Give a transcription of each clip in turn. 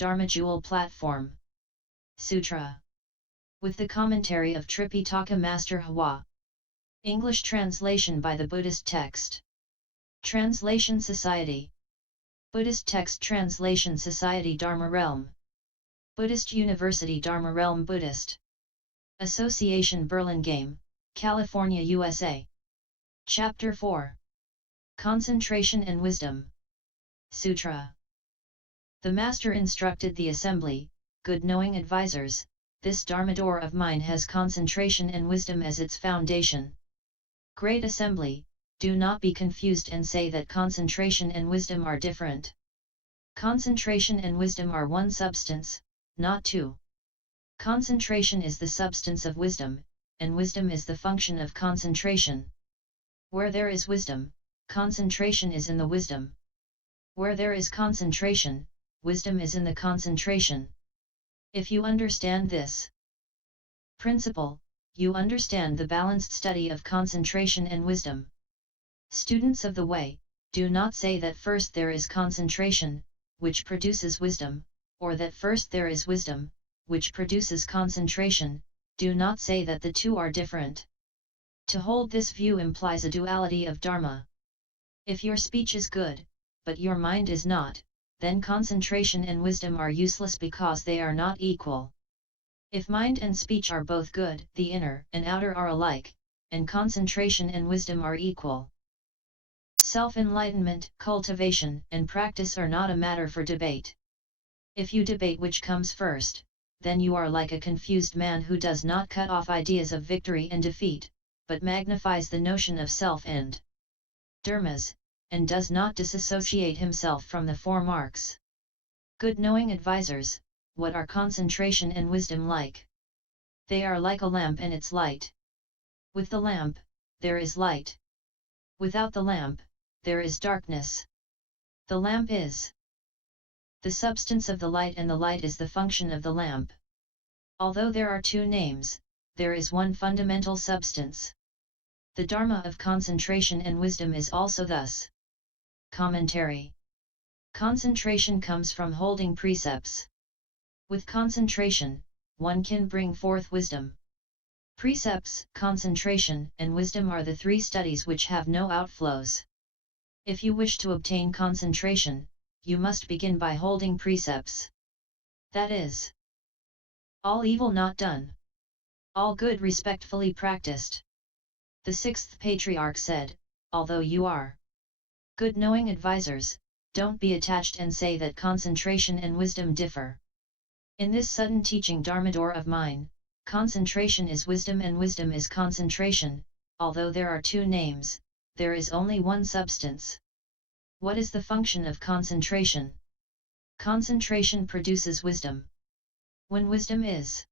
Dharma Jewel Platform. Sutra. With the commentary of Tripitaka Master Hwa. English translation by the Buddhist text. Translation Society. Buddhist Text Translation Society Dharma Realm. Buddhist University Dharma Realm Buddhist Association Burlingame, California, USA. Chapter 4. Concentration and Wisdom. Sutra. The Master instructed the assembly, good knowing advisors, this Dharma-door of mine has concentration and wisdom as its foundation. Great assembly, do not be confused and say that concentration and wisdom are different. Concentration and wisdom are one substance, not two. Concentration is the substance of wisdom, and wisdom is the function of concentration. Where there is wisdom, concentration is in the wisdom. Where there is concentration, wisdom is in the concentration. If you understand this principle, you understand the balanced study of concentration and wisdom. Students of the way, do not say that first there is concentration, which produces wisdom, or that first there is wisdom, which produces concentration. Do not say that the two are different. To hold this view implies a duality of dharma. If your speech is good, but your mind is not, then concentration and wisdom are useless because they are not equal. If mind and speech are both good, the inner and outer are alike, and concentration and wisdom are equal. Self-enlightenment, cultivation, and practice are not a matter for debate. If you debate which comes first, then you are like a confused man who does not cut off ideas of victory and defeat, but magnifies the notion of self and dharmas, and does not disassociate himself from the four marks. Good knowing advisors, what are concentration and wisdom like? They are like a lamp and its light. With the lamp, there is light. Without the lamp, there is darkness. The lamp is the substance of the light and the light is the function of the lamp. Although there are two names, there is one fundamental substance. The Dharma of concentration and wisdom is also thus. Commentary. Concentration comes from holding precepts. With concentration, one can bring forth wisdom. Precepts, concentration, and wisdom are the three studies which have no outflows. If you wish to obtain concentration, you must begin by holding precepts. That is, all evil not done. All good respectfully practiced. The Sixth Patriarch said, although you are good knowing advisors, don't be attached and say that concentration and wisdom differ. In this sudden teaching Dharma-door of mine, concentration is wisdom and wisdom is concentration. Although there are two names, there is only one substance. What is the function of concentration? Concentration produces wisdom. When wisdom is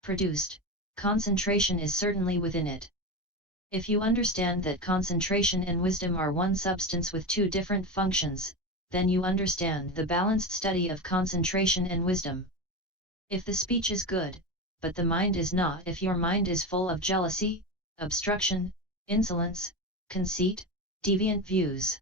produced, concentration is certainly within it. If you understand that concentration and wisdom are one substance with two different functions, then you understand the balanced study of concentration and wisdom. If the speech is good, but the mind is not, if your mind is full of jealousy, obstruction, insolence, conceit, deviant views,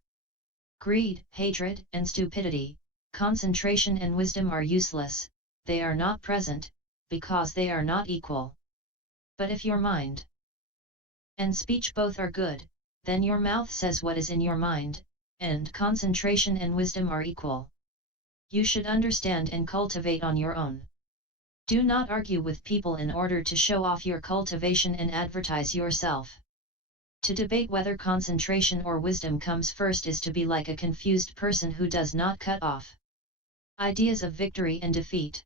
greed, hatred, and stupidity, concentration and wisdom are useless, they are not present, because they are not equal. But if your mind and speech both are good, then your mouth says what is in your mind, and concentration and wisdom are equal. You should understand and cultivate on your own. Do not argue with people in order to show off your cultivation and advertise yourself. To debate whether concentration or wisdom comes first is to be like a confused person who does not cut off ideas of victory and defeat.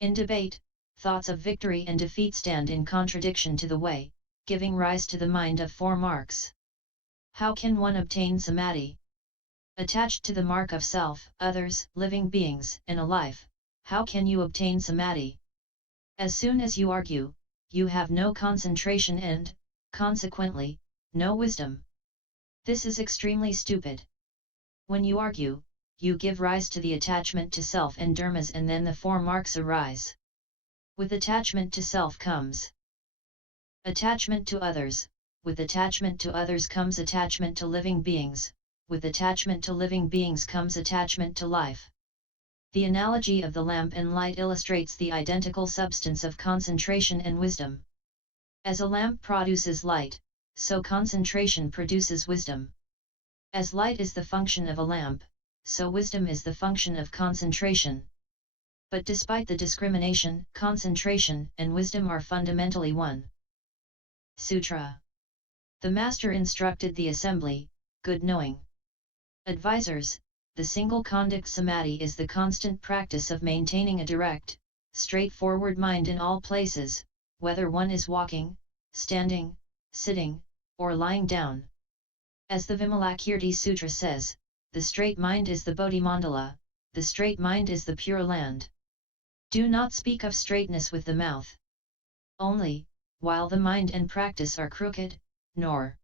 In debate, thoughts of victory and defeat stand in contradiction to the way, giving rise to the mind of four marks. How can one obtain samadhi? Attached to the mark of self, others, living beings, and a life, how can you obtain samadhi? As soon as you argue, you have no concentration and, consequently, no wisdom. This is extremely stupid. When you argue, you give rise to the attachment to self and dharmas, and then the four marks arise. With attachment to self comes attachment to others, with attachment to others comes attachment to living beings, with attachment to living beings comes attachment to life. The analogy of the lamp and light illustrates the identical substance of concentration and wisdom. As a lamp produces light, so concentration produces wisdom. As light is the function of a lamp, so wisdom is the function of concentration. But despite the discrimination, concentration and wisdom are fundamentally one. Sutra. The Master instructed the assembly, good knowing advisors, the single conduct samadhi is the constant practice of maintaining a direct, straightforward mind in all places, whether one is walking, standing, sitting, or lying down. As the Vimalakirti Sutra says, the straight mind is the Bodhimandala, the straight mind is the pure land. Do not speak of straightness with the mouth only, while the mind and practice are crooked, nor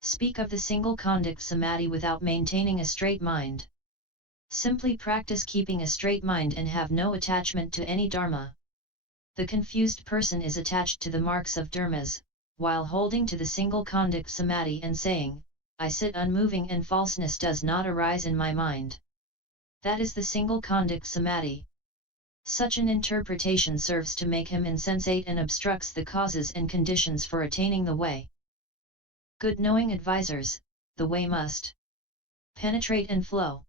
speak of the single conduct samadhi without maintaining a straight mind. Simply practice keeping a straight mind and have no attachment to any dharma. The confused person is attached to the marks of dharmas, while holding to the single conduct samadhi and saying, I sit unmoving and falseness does not arise in my mind. That is the single conduct samadhi. Such an interpretation serves to make him insensate and obstructs the causes and conditions for attaining the way. Good knowing advisors, the way must penetrate and flow.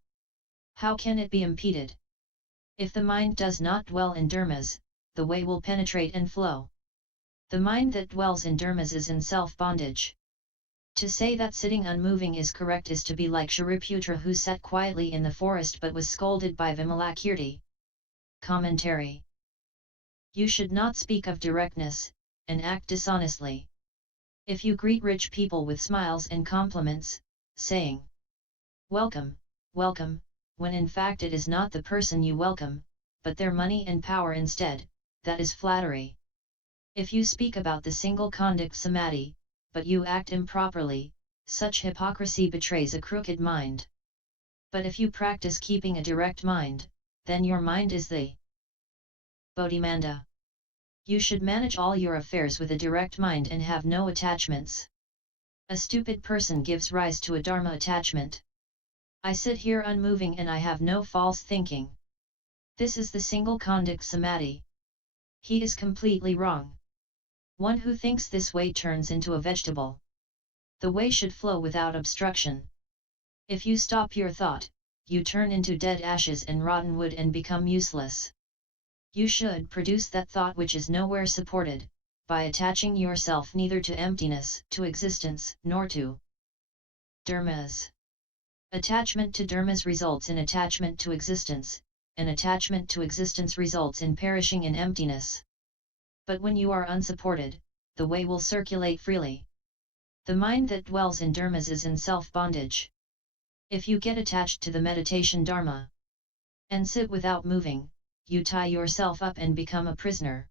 How can it be impeded? If the mind does not dwell in dharmas, the way will penetrate and flow. The mind that dwells in dharmas is in self-bondage. To say that sitting unmoving is correct is to be like Shariputra who sat quietly in the forest but was scolded by Vimalakirti. Commentary. You should not speak of directness, and act dishonestly. If you greet rich people with smiles and compliments, saying, welcome, welcome, when in fact it is not the person you welcome, but their money and power instead, that is flattery. If you speak about the single conduct samadhi, but you act improperly, such hypocrisy betrays a crooked mind. But if you practice keeping a direct mind, then your mind is the Bodhimanda. You should manage all your affairs with a direct mind and have no attachments. A stupid person gives rise to a dharma attachment. I sit here unmoving and I have no false thinking. This is the single conduct samadhi. He is completely wrong. One who thinks this way turns into a vegetable. The way should flow without obstruction. If you stop your thought, you turn into dead ashes and rotten wood and become useless. You should produce that thought which is nowhere supported, by attaching yourself neither to emptiness, to existence, nor to dharmas. Attachment to dharmas results in attachment to existence, and attachment to existence results in perishing in emptiness. But when you are unsupported, the way will circulate freely. The mind that dwells in dharmas is in self-bondage. If you get attached to the meditation dharma, and sit without moving, you tie yourself up and become a prisoner.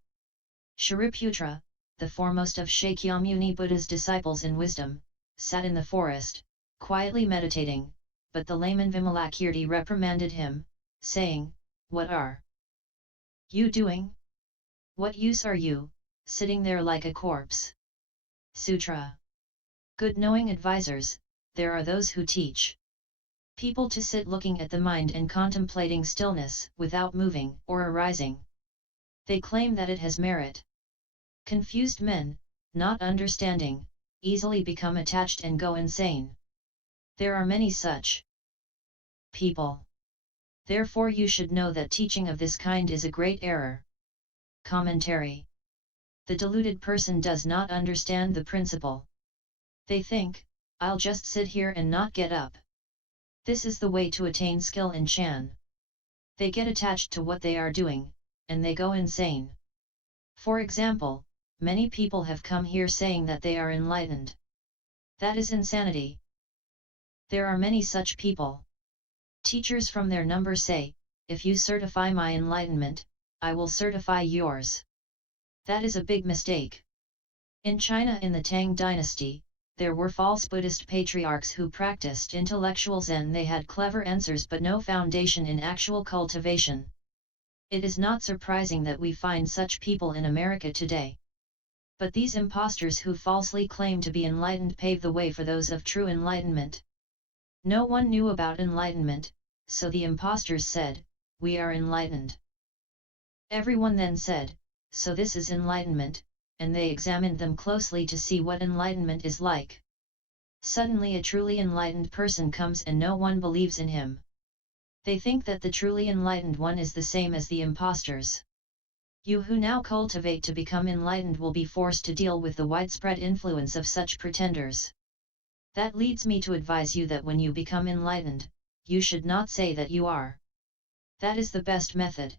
Shariputra, the foremost of Shakyamuni Buddha's disciples in wisdom, sat in the forest, quietly meditating, but the layman Vimalakirti reprimanded him, saying, What are you doing? What use are you, sitting there like a corpse? Sutra. Good knowing advisors, there are those who teach people to sit looking at the mind and contemplating stillness, without moving or arising. They claim that it has merit. Confused men, not understanding, easily become attached and go insane. There are many such people. Therefore you should know that teaching of this kind is a great error. Commentary. The deluded person does not understand the principle. They think, I'll just sit here and not get up. This is the way to attain skill in Chan. They get attached to what they are doing, and they go insane. For example, many people have come here saying that they are enlightened. That is insanity. There are many such people. Teachers from their number say, if you certify my enlightenment, I will certify yours. That is a big mistake. In China in the Tang dynasty, there were false Buddhist patriarchs who practiced intellectual Zen. They had clever answers but no foundation in actual cultivation. It is not surprising that we find such people in America today. But these impostors who falsely claim to be enlightened pave the way for those of true enlightenment. No one knew about enlightenment, so the impostors said, we are enlightened. Everyone then said, so this is enlightenment, and they examined them closely to see what enlightenment is like. Suddenly a truly enlightened person comes and no one believes in him. They think that the truly enlightened one is the same as the impostors. You who now cultivate to become enlightened will be forced to deal with the widespread influence of such pretenders. That leads me to advise you that when you become enlightened, you should not say that you are. That is the best method.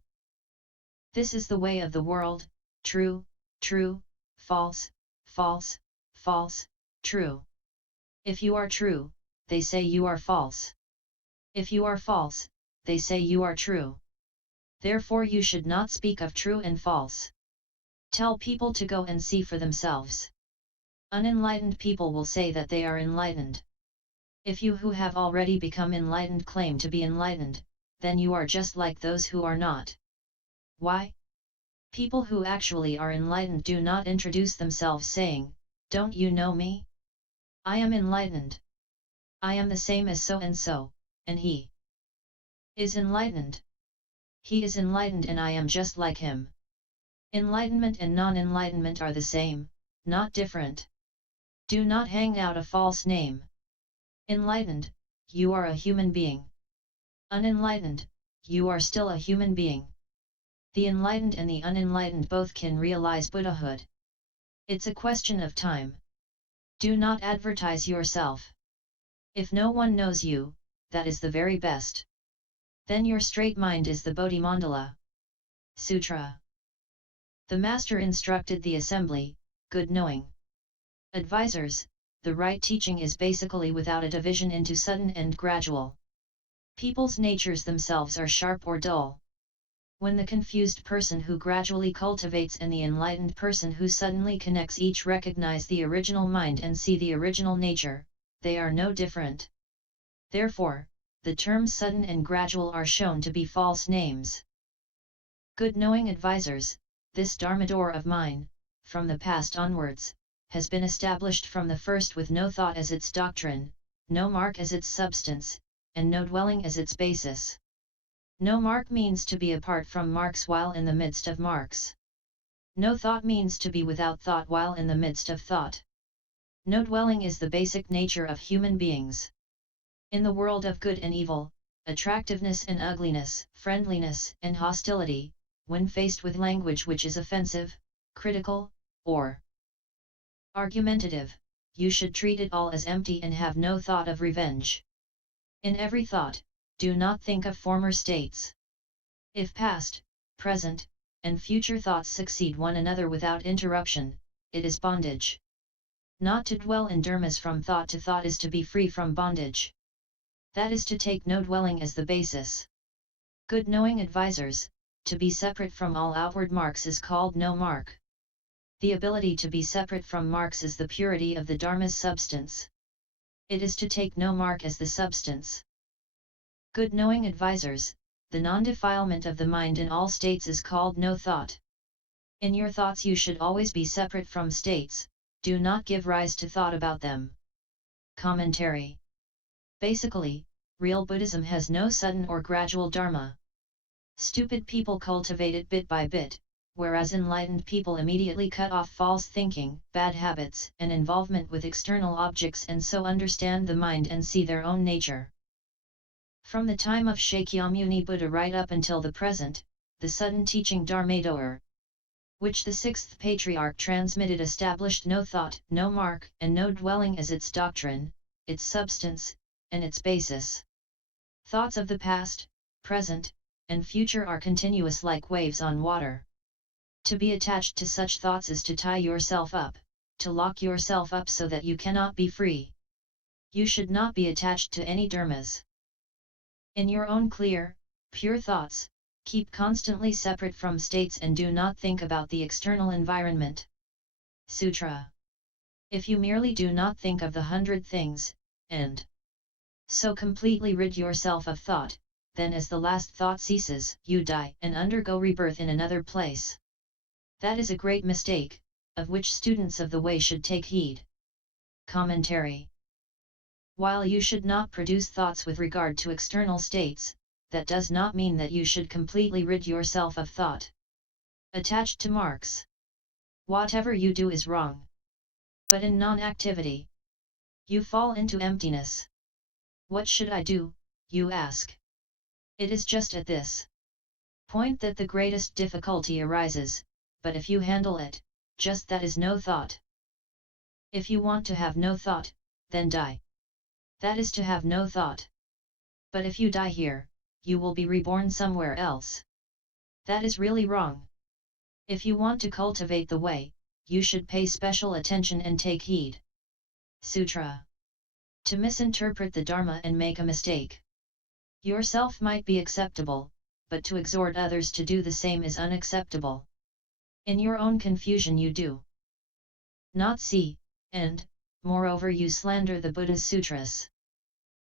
This is the way of the world: true, true, false, false, false, true. If you are true, they say you are false. If you are false, they say you are true. Therefore you should not speak of true and false. Tell people to go and see for themselves. Unenlightened people will say that they are enlightened. If you who have already become enlightened claim to be enlightened, then you are just like those who are not. Why? People who actually are enlightened do not introduce themselves saying, "Don't you know me? I am enlightened. I am the same as so and he is enlightened. He is enlightened and I am just like him." Enlightenment and non-enlightenment are the same, not different. Do not hang out a false name. Enlightened, you are a human being. Unenlightened, you are still a human being. The enlightened and the unenlightened both can realize Buddhahood. It's a question of time. Do not advertise yourself. If no one knows you, that is the very best. Then your straight mind is the Bodhimandala. Sutra. The Master instructed the assembly, good knowing advisors, the right teaching is basically without a division into sudden and gradual. People's natures themselves are sharp or dull. When the confused person who gradually cultivates and the enlightened person who suddenly connects each recognize the original mind and see the original nature, they are no different. Therefore, the terms sudden and gradual are shown to be false names. Good knowing advisors, this Dharma-door of mine, from the past onwards, has been established from the first with no thought as its doctrine, no mark as its substance, and no dwelling as its basis. No mark means to be apart from marks while in the midst of marks. No thought means to be without thought while in the midst of thought. No dwelling is the basic nature of human beings. In the world of good and evil, attractiveness and ugliness, friendliness and hostility, when faced with language which is offensive, critical, or argumentative, you should treat it all as empty and have no thought of revenge. In every thought, do not think of former states. If past, present, and future thoughts succeed one another without interruption, it is bondage. Not to dwell in dharmas from thought to thought is to be free from bondage. That is to take no dwelling as the basis. Good knowing advisors, to be separate from all outward marks is called no mark. The ability to be separate from marks is the purity of the Dharma's substance. It is to take no mark as the substance. Good knowing advisors, the non-defilement of the mind in all states is called no thought. In your thoughts you should always be separate from states, do not give rise to thought about them. Commentary. Basically, real Buddhism has no sudden or gradual dharma. Stupid people cultivate it bit by bit, whereas enlightened people immediately cut off false thinking, bad habits, and involvement with external objects and so understand the mind and see their own nature. From the time of Shakyamuni Buddha right up until the present, the Sudden Teaching Dharma-door, which the Sixth Patriarch transmitted, established no thought, no mark, and no dwelling as its doctrine, its substance, and its basis. Thoughts of the past, present, and future are continuous like waves on water. To be attached to such thoughts is to tie yourself up, to lock yourself up so that you cannot be free. You should not be attached to any dharmas. In your own clear, pure thoughts, keep constantly separate from states and do not think about the external environment. Sutra. If you merely do not think of the 100 things, and so completely rid yourself of thought, then as the last thought ceases, you die and undergo rebirth in another place. That is a great mistake, of which students of the way should take heed. Commentary. While you should not produce thoughts with regard to external states, that does not mean that you should completely rid yourself of thought attached to marks. Whatever you do is wrong. But in non-activity, you fall into emptiness. What should I do, you ask? It is just at this point that the greatest difficulty arises, but if you handle it, just that is no thought. If you want to have no thought, then die. That is to have no thought. But if you die here, you will be reborn somewhere else. That is really wrong. If you want to cultivate the way, you should pay special attention and take heed. Sutra. To misinterpret the Dharma and make a mistake. Yourself might be acceptable, but to exhort others to do the same is unacceptable. In your own confusion you do not see, and, moreover you slander the Buddha's sutras.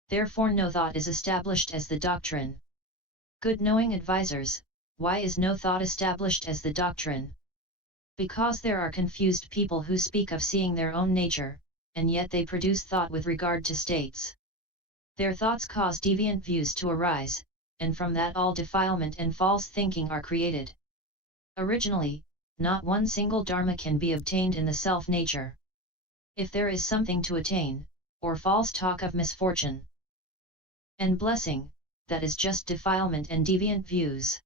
Therefore no thought is established as the doctrine. Good knowing advisers, why is no thought established as the doctrine? Because there are confused people who speak of seeing their own nature, and yet they produce thought with regard to states. Their thoughts cause deviant views to arise, and from that all defilement and false thinking are created. Originally, not one single dharma can be obtained in the self-nature. If there is something to attain, or false talk of misfortune and blessing, that is just defilement and deviant views.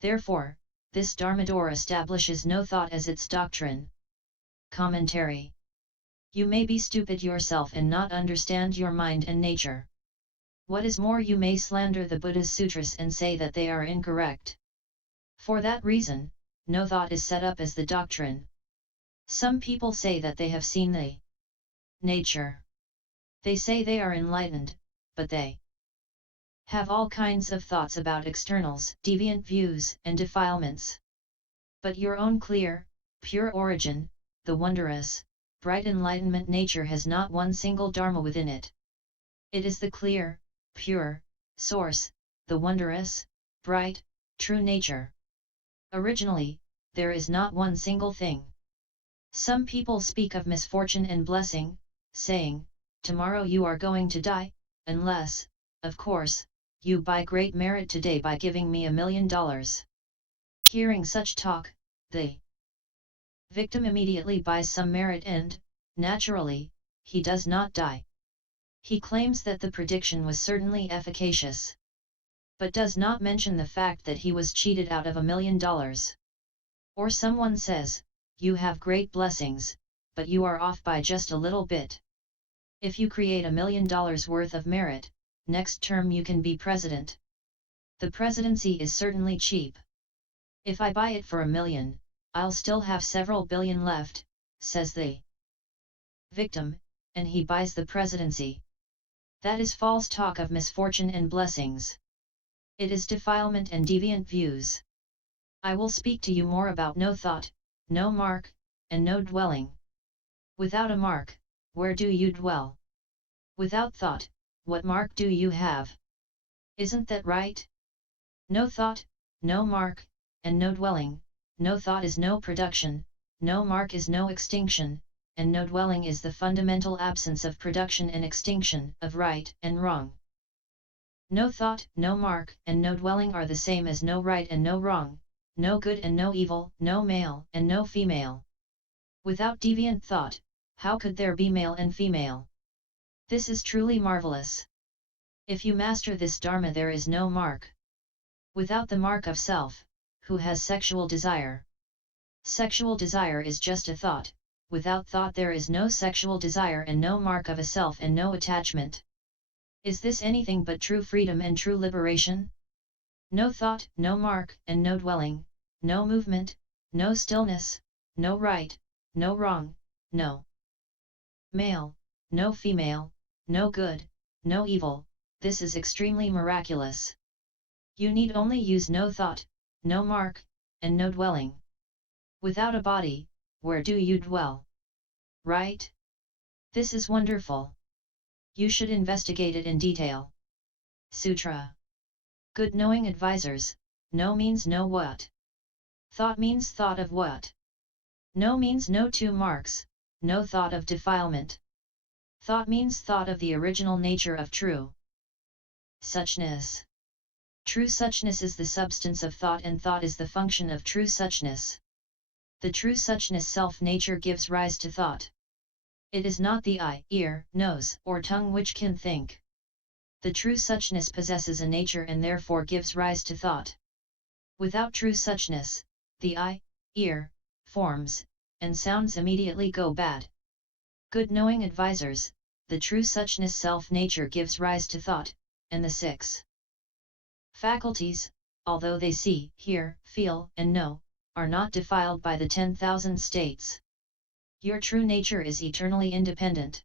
Therefore, this Dharma-door establishes no thought as its doctrine. Commentary. You may be stupid yourself and not understand your mind and nature. What is more, you may slander the Buddha's sutras and say that they are incorrect. For that reason, no thought is set up as the doctrine. Some people say that they have seen the nature. They say they are enlightened, but they have all kinds of thoughts about externals, deviant views, and defilements. But your own clear, pure origin, the wondrous, bright enlightenment nature has not one single dharma within it. It is the clear, pure source, the wondrous, bright, true nature. Originally, there is not one single thing. Some people speak of misfortune and blessing, saying, tomorrow you are going to die, unless, of course, you buy great merit today by giving me $1 million. Hearing such talk, the victim immediately buys some merit and, naturally, he does not die. He claims that the prediction was certainly efficacious, but does not mention the fact that he was cheated out of $1 million. Or someone says, you have great blessings, but you are off by just a little bit. If you create $1 million worth of merit, next term you can be president. The presidency is certainly cheap. If I buy it for $1 million, I'll still have several billion left, says the victim, and he buys the presidency. That is false talk of misfortune and blessings. It is defilement and deviant views. I will speak to you more about no thought, no mark, and no dwelling. Without a mark, where do you dwell? Without thought, what mark do you have? Isn't that right? No thought, no mark, and no dwelling. No thought is no production, no mark is no extinction, and no dwelling is the fundamental absence of production and extinction, of right and wrong. No thought, no mark, and no dwelling are the same as no right and no wrong, no good and no evil, no male and no female. Without deviant thought, how could there be male and female? This is truly marvelous. If you master this Dharma, there is no mark. Without the mark of self, who has sexual desire? Sexual desire is just a thought. Without thought there is no sexual desire and no mark of a self and no attachment. Is this anything but true freedom and true liberation? No thought, no mark, and no dwelling, no movement, no stillness, no right, no wrong, no male, no female, no good, no evil. This is extremely miraculous. You need only use no thought, no mark, and no dwelling. Without a body, where do you dwell? Right? This is wonderful. You should investigate it in detail. Sutra. Good knowing advisers, no means no what. Thought means thought of what? No means no two marks, no thought of defilement. Thought means thought of the original nature of true suchness. True suchness is the substance of thought, and thought is the function of true suchness. The true suchness self-nature gives rise to thought. It is not the eye, ear, nose, or tongue which can think. The true suchness possesses a nature and therefore gives rise to thought. Without true suchness, the eye, ear, forms, and sounds immediately go bad. Good knowing advisors, the true suchness self-nature gives rise to thought, and the six faculties, although they see, hear, feel, and know, are not defiled by the 10,000 states. Your true nature is eternally independent.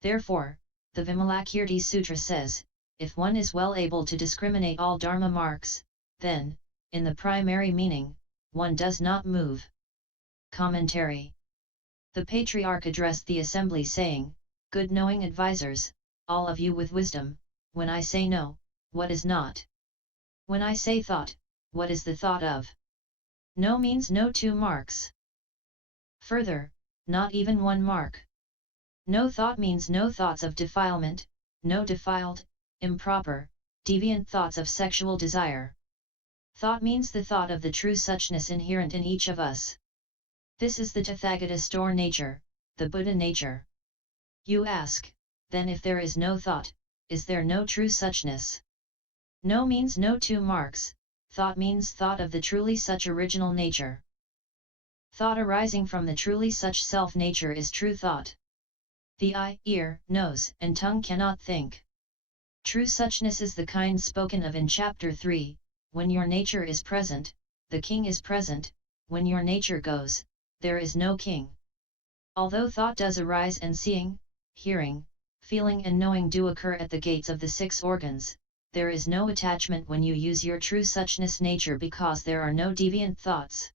Therefore, the Vimalakirti Sutra says, if one is well able to discriminate all dharma marks, then, in the primary meaning, one does not move. Commentary. The Patriarch addressed the assembly saying, good knowing advisors, all of you with wisdom, when I say no, what is not? When I say thought, what is the thought of? No means no 2 marks. Further, not even 1 mark. No thought means no thoughts of defilement, no defiled, improper, deviant thoughts of sexual desire. Thought means the thought of the true suchness inherent in each of us. This is the Tathagata store nature, the Buddha nature. You ask, then if there is no thought, is there no true suchness? No means no 2 marks, thought means thought of the truly such original nature. Thought arising from the truly such self-nature is true thought. The eye, ear, nose, and tongue cannot think. True suchness is the kind spoken of in Chapter 3, when your nature is present, the king is present, when your nature goes, there is no king. Although thought does arise and seeing, hearing, feeling and knowing do occur at the gates of the 6 organs, there is no attachment when you use your true suchness nature because there are no deviant thoughts.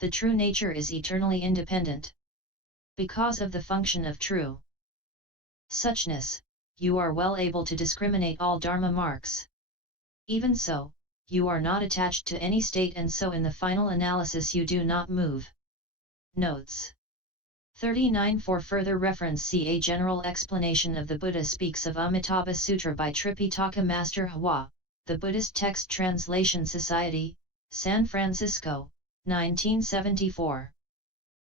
The true nature is eternally independent. Because of the function of true suchness, you are well able to discriminate all dharma marks. Even so, you are not attached to any state, and so in the final analysis you do not move. Notes 39. For further reference, see a general explanation of the Buddha speaks of Amitabha Sutra by Tripitaka Master Hwa, the Buddhist Text Translation Society, San Francisco, 1974.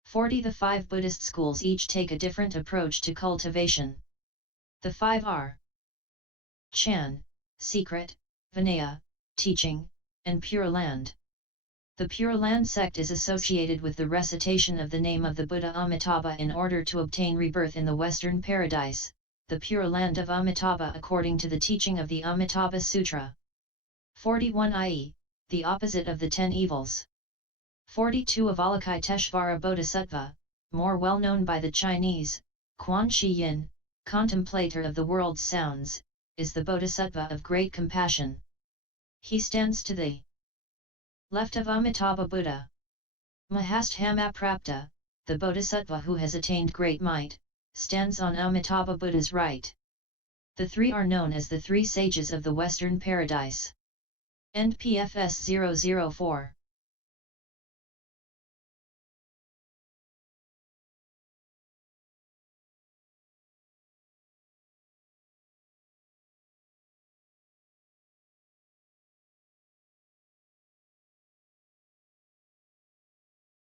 40. The 5 Buddhist schools each take a different approach to cultivation. The 5 are Chan, secret, Vinaya, teaching, and Pure Land. The Pure Land sect is associated with the recitation of the name of the Buddha Amitabha in order to obtain rebirth in the Western Paradise, the Pure Land of Amitabha according to the teaching of the Amitabha Sutra. 41. I.e., the opposite of the 10 evils. 42. Avalokiteshvara Bodhisattva, more well known by the Chinese, Quan Shi Yin, contemplator of the world's sounds, is the Bodhisattva of great compassion. He stands to the left of Amitabha Buddha. Mahasthama Prapta, the Bodhisattva who has attained great might, stands on Amitabha Buddha's right. The 3 are known as the 3 sages of the Western Paradise. End PFS 004.